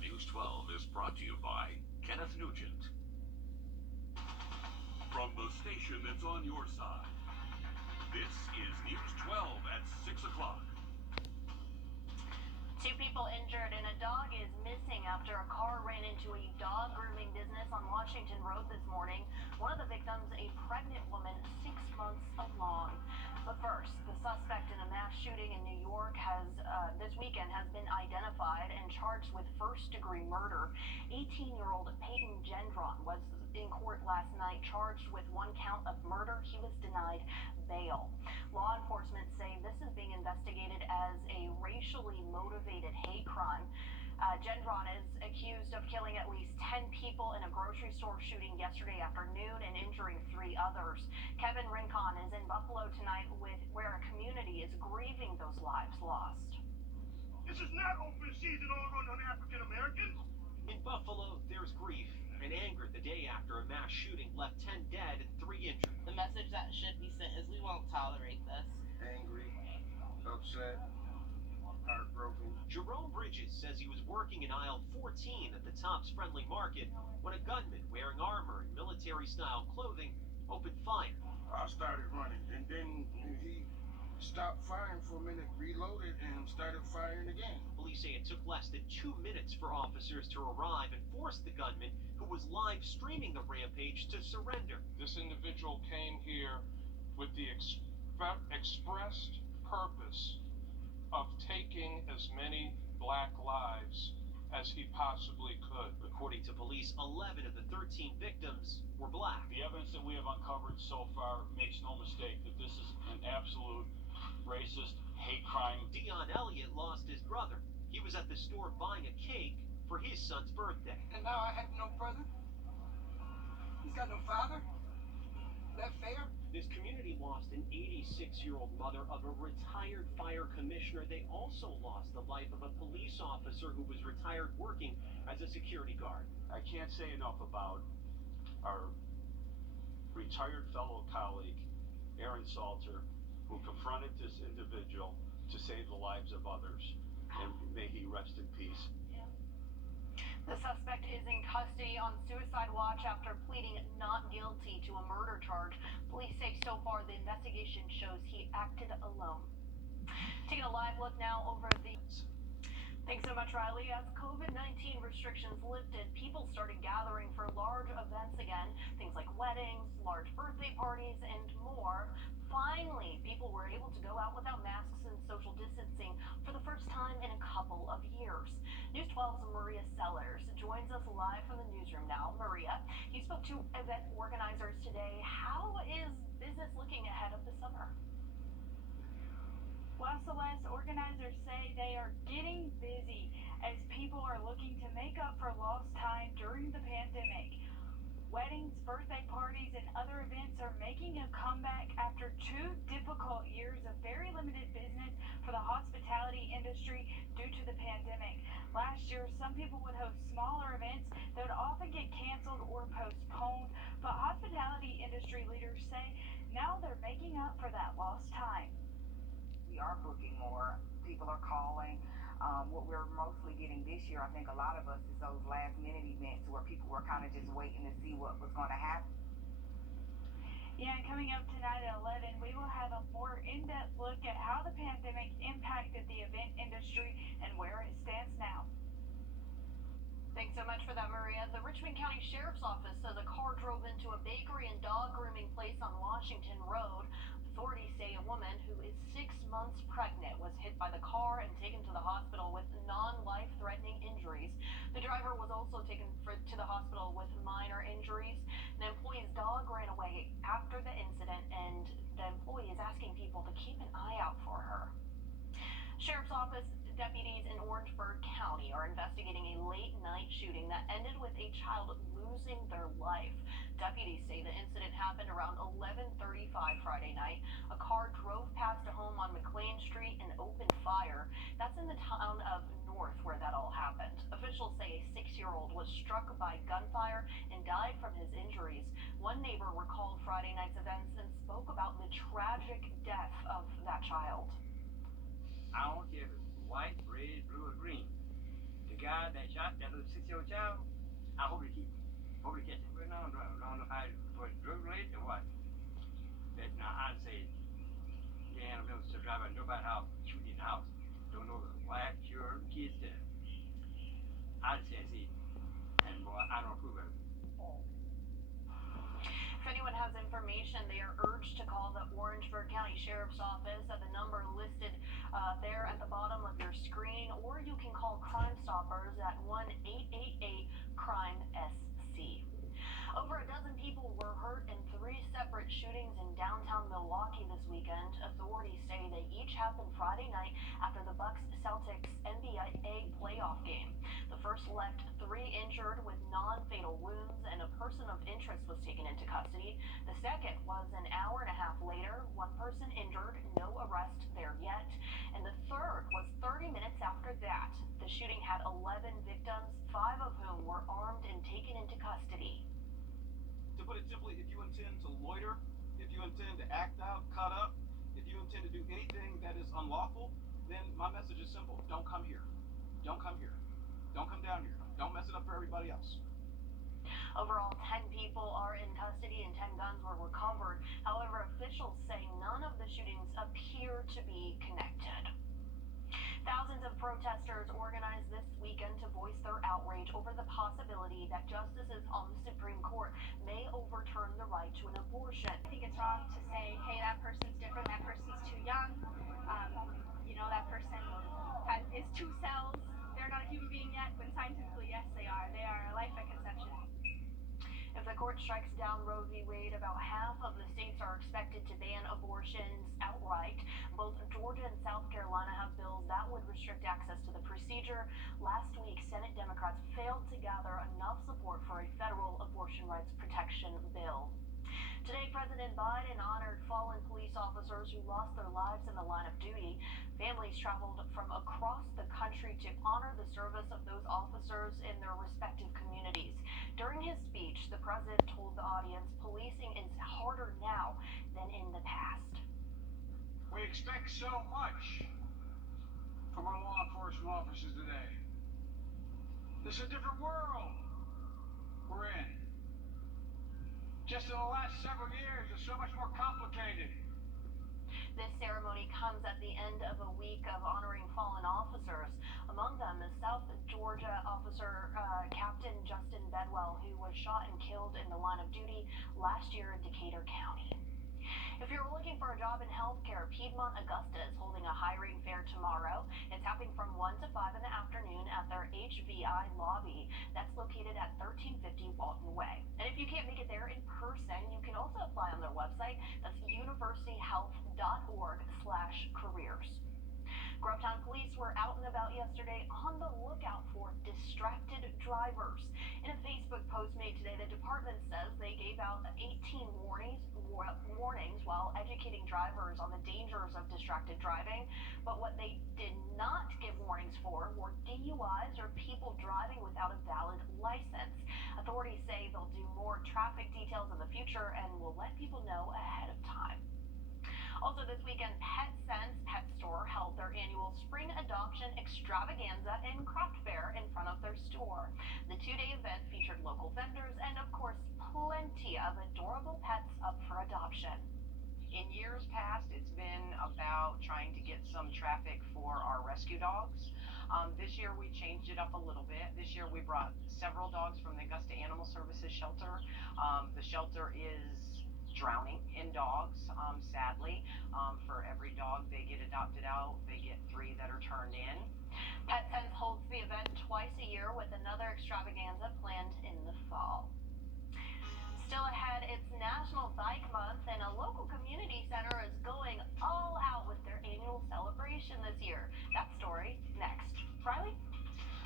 News 12 is brought to you by Kenneth Nugent. From the station that's on your side, this is News 12 at 6 o'clock. 2 people injured and a dog is missing after a car ran into a dog grooming business on Washington Road this morning. One of the victims, a pregnant woman 6 months along. But first, the suspect in a mass shooting in New York this weekend has been identified and charged with first-degree murder. 18-year-old Peyton Gendron was in court last night, charged with 1 count of murder. He was denied bail. Law enforcement say this is being investigated as a racially motivated hate crime. Gendron is accused of killing at least 10 people in a grocery store shooting yesterday afternoon and injuring 3 others. Kevin Rincon is in Buffalo tonight where a community is grieving those lives lost. This is not open season on African Americans. In Buffalo, there's grief and anger the day after a mass shooting left 10 dead and 3 injured. The message that should be sent is we won't tolerate this. Angry, upset, heartbroken. Jerome Bridges says he was working in aisle 14 at the Tops Friendly Market when a gunman wearing armor and military-style clothing opened fire. I started running, and then he stopped firing for a minute, reloaded, and started firing again. Police say it took less than 2 minutes for officers to arrive and force the gunman, who was live streaming the rampage, to surrender. This individual came here with the expressed purpose of taking as many black lives as he possibly could. According to police, 11 of the 13 victims were black. The evidence that we have uncovered so far makes no mistake that this is an absolute racist hate crime. Dion Elliott lost his brother. He was at the store buying a cake for his son's birthday. And now I have no brother? He's got no father? Is that fair? This community lost an 86-year-old mother of a retired fire commissioner. They also lost the life of a police officer who was retired working as a security guard. I can't say enough about our retired fellow colleague, Aaron Salter, who confronted this individual to save the lives of others, and may he rest in peace. The suspect is in custody on suicide watch after pleading not guilty to a murder charge. Police say so far the investigation shows he acted alone. Taking a live look now over the... Thanks so much, Riley. As COVID-19 restrictions lifted, people started gathering for large events again. Things like weddings, large birthday parties, and more. Finally, people were able to go out without masks and social distancing for the first time in a couple of years. News 12's Maria Sellers joins us live from the newsroom now. Maria, you spoke to event organizers today. How is business looking ahead of the summer? Well, Celeste, organizers say they are getting busy as people are looking to make up for lost time during the pandemic. Weddings, birthday parties, and other events are making a comeback after 2 difficult years of very limited business for the hospitality industry due to the pandemic. Last year, some people would host smaller events that would often get canceled or postponed, but hospitality industry leaders say now they're making up for that lost time. We are booking more. People are calling. What we're mostly getting this year, I think a lot of us, is those last-minute events where people were kind of just waiting to see what was going to happen. Yeah, and coming up tonight at 11, we will have a more in-depth look at how the pandemic impacted the event industry and where it stands now. Thanks so much for that, Maria. The Richmond County Sheriff's Office says a car drove into a bakery and dog grooming place on Washington Road. Authorities say a woman who is 6 months pregnant was hit by the car and taken to the hospital with non-life-threatening injuries. The driver was also taken to the hospital with minor injuries. An employee's dog ran away after the incident, and the employee is asking people to keep an eye out for her. Sheriff's Office deputies in Orangeburg County are investigating a late-night shooting that ended with a child losing their life. Deputies say the incident happened around 11:35 Friday night. A car drove past a home on McLean Street and opened fire. That's in the town of North where that all happened. Officials say a 6-year-old was struck by gunfire and died from his injuries. One neighbor recalled Friday night's events and spoke about the tragic death of that child. I don't care if it's white, red, blue, or green. The guy guy that shot that little 6-year-old child, I hope they keep him. Hope they catch him. Well, no, I don't know if I was drug related or what. But now I'd say, yeah, I'm to drive out nobody's house, shooting in the house. Don't know the wife, children, kids there. I'd say, and boy, I don't approve of it. If anyone has information, they are urged to call the Orangeburg County Sheriff's Office at the number listed there at the bottom of your screen, or you can call Crime Stoppers at 1-888-CRIME-SC. Over a dozen people were hurt in 3 separate shootings in downtown Milwaukee this weekend. Authorities say they each happened Friday night after the Bucks-Celtics NBA playoff game. The first left 3 injured with non-fatal wounds, and a person of interest was taken into custody. The second was an hour and a half later. 1 person injured, no arrest there yet. And the third was 30 minutes after that. The shooting had 11 victims, 5 of whom were armed and taken into custody. To put it simply, if you intend to loiter, if you intend to act out, cut up, if you intend to do anything that is unlawful, then my message is simple. Don't come here. Don't come here. Don't come down here. Don't mess it up for everybody else. Overall, 10 people are in custody and 10 guns were recovered. However, officials say none of the shootings appear to be connected. Thousands of protesters organized this weekend to voice their outrage over the possibility that justices on the Supreme Court may overturn the right to an abortion. I think it's wrong to say, hey, that person's different, that person's too young, that person is 2 cells, they're not a human being yet, when scientifically, yes, they are. They are a life at conception. If the court strikes down Roe v. Wade, about half of the states are expected to ban abortions outright. Both Georgia and South Carolina have bills that would restrict access to the procedure. Last week, Senate Democrats failed to gather enough support for a federal abortion rights protection bill. Today, President Biden honored fallen police officers who lost their lives in the line of duty. Families traveled from across the country to honor the service of those officers in their respective communities. During his speech, the president told the audience policing is harder now than in the past. We expect so much from our law enforcement officers today. This is a different world we're in. Just in the last several years, it's so much more complicated. This ceremony comes at the end of a week of honoring fallen officers. Among them is South Georgia officer Captain Justin Bedwell, who was shot and killed in the line of duty last year in Decatur County. If you're looking for a job in healthcare, Piedmont Augusta is holding a hiring fair tomorrow. It's happening from 1 to 5 in the afternoon at their HVI lobby. That's located at 1350 Walton Way. And if you can't make it there in person, you can also apply on their website. That's universityhealth.org/careers. Grovetown police were out and about yesterday on the lookout for distracted drivers. In a Facebook post made today, the department says they gave out 18 warnings while educating drivers on the dangers of distracted driving. But what they did not give warnings for were DUIs or people driving without a valid license. Authorities say they'll do more traffic details in the future and will let people know ahead of time. Also this weekend, PetSense Pet Store held their annual Spring Adoption Extravaganza and Craft Fair in front of their store. The 2-day event featured local vendors and, of course, plenty of adorable pets up for adoption. In years past, it's been about trying to get some traffic for our rescue dogs. This year we changed it up a little bit. This year we brought several dogs from the Augusta Animal Services shelter. The shelter is drowning in dogs, sadly. For every dog they get adopted out, they get 3 that are turned in. PetSense holds the event twice a year with another extravaganza planned in the fall. Still ahead, it's National Bike Month, and a local community center is going all out with their annual celebration this year. That story next. Riley?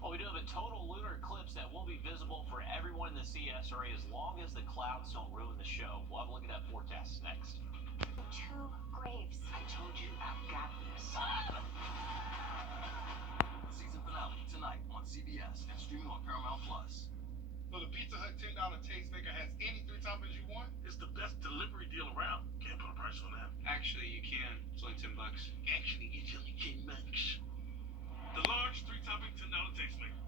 Well, we do have a total lunar eclipse that will be visible for everyone in the CS area as long as the clouds don't ruin the show. We'll have a look at that forecast next. 2 graves. I told you I've got this. Season finale tonight on CBS and streaming on Paramount Plus. So the Pizza Hut $10 tastemaker has any 3 toppings you want? It's the best delivery deal around. Can't put a price on that. Actually, you can. It's only $10. Actually, it's only $10. The large 3-topping $10 tastemaker.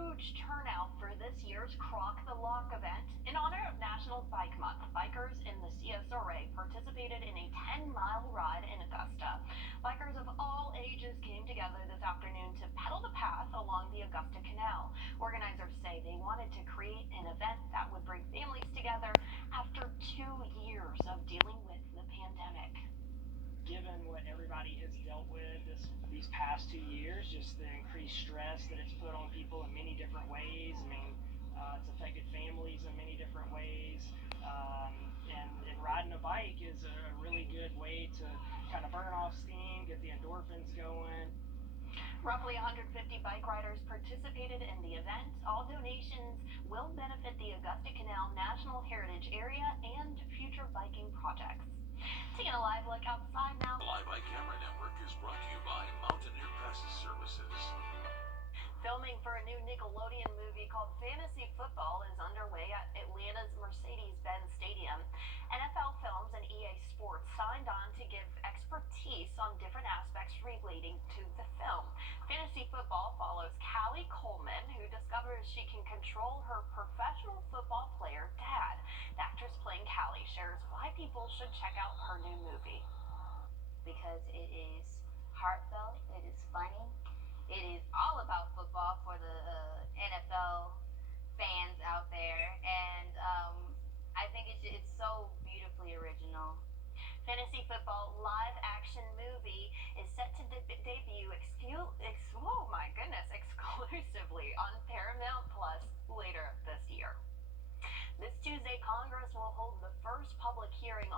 huge turnout for this year's Crock the Lock event. In honor of National Bike Month, bikers in the CSRA participated in a 10-mile ride in Augusta. Bikers of all ages came together this afternoon to pedal the path along the Augusta Canal. Organizers say they wanted to create an event that would bring families together after 2 years of dealing with the pandemic. Given what everybody has dealt with these past 2 years, just the increased stress that it's put on people in many different ways. I mean, it's affected families in many different ways. And riding a bike is a really good way to kind of burn off steam, get the endorphins going. Roughly 150 bike riders participated in the event. All donations will benefit the Augusta Canal National Heritage Area and future biking projects. Taking a live look outside now. The Live by Camera Network is brought to you by Mountaineer Pest Services. Filming for a new Nickelodeon movie called Fantasy Football is underway at Atlanta's Mercedes-Benz Stadium. NFL Films and EA Sports signed on to give expertise on different aspects relating to the film. Fantasy Football follows Callie Coleman, who discovers she can control her professional football player dad. The actress playing Callie shares why people should check out her new movie. Because it is heartfelt, it is funny, it is all about football for the NFL fans out there, and I think it's so beautifully original. Fantasy Football live-action movie is set to debut exclusively on Paramount Plus later this year. This Tuesday, Congress will hold the first public hearing